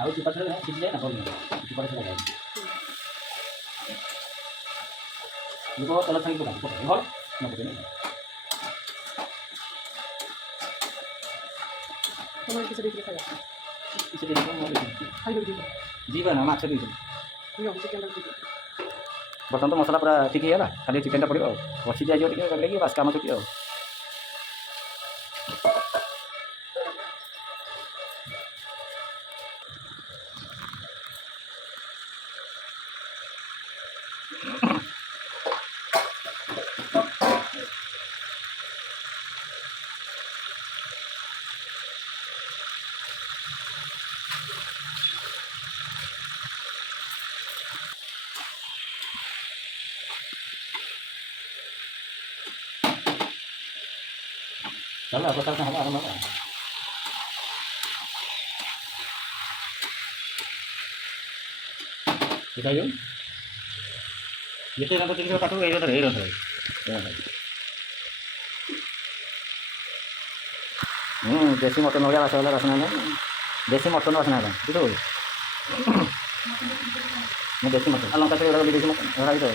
Aku cepat saja, cepat apa ini? Cepat saja. Itu kalau saya bukan, bukan. Hol, nggak bukan. Kamu bisa bikin saya. Bisa jadi kamu ada. Ayo bikin. Jiwa nama saya itu. Iya, bisa kan bikin. ବର୍ତ୍ତମାନ ତ ମସଲା ପୁରା ଠିକ୍ ହେଇଗଲା, ଖାଲି ଚିକେନଟା ପଡ଼ିବ ଆଉ କଷି ଦିଆଯିବ ଟିକେ ଲାଗି ବାସ୍ କାମ ଛୁଟି ଆଉ। Đó là có sao không ăn nó à? Thì thấy đúng. Gitu nanti tinggal satu itu dari itu. Desi mutton हो गया rasanya rasanya. Desi mutton rasanya itu. Ini desi mutton. Along kasih orang desi mutton orang itu.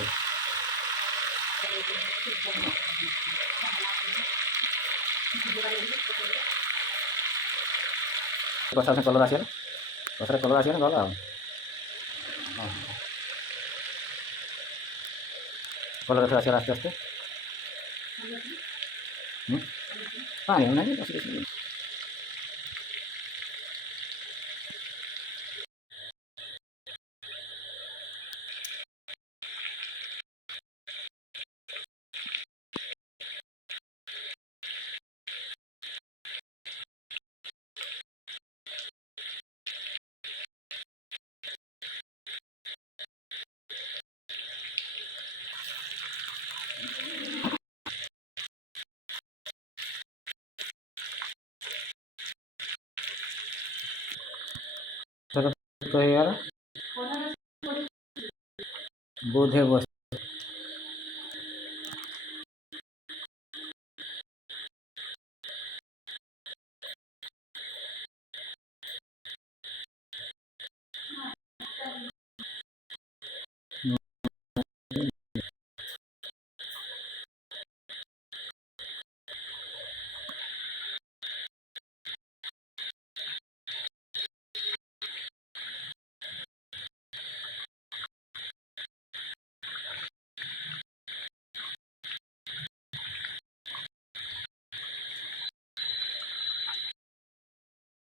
Pasarnya kolorasi, pasarnya kolorasi kan kalau, kolorasi aste, ah ini nanti kasih sini. तो ହେଇଗଲା ବୋଧେ ବସି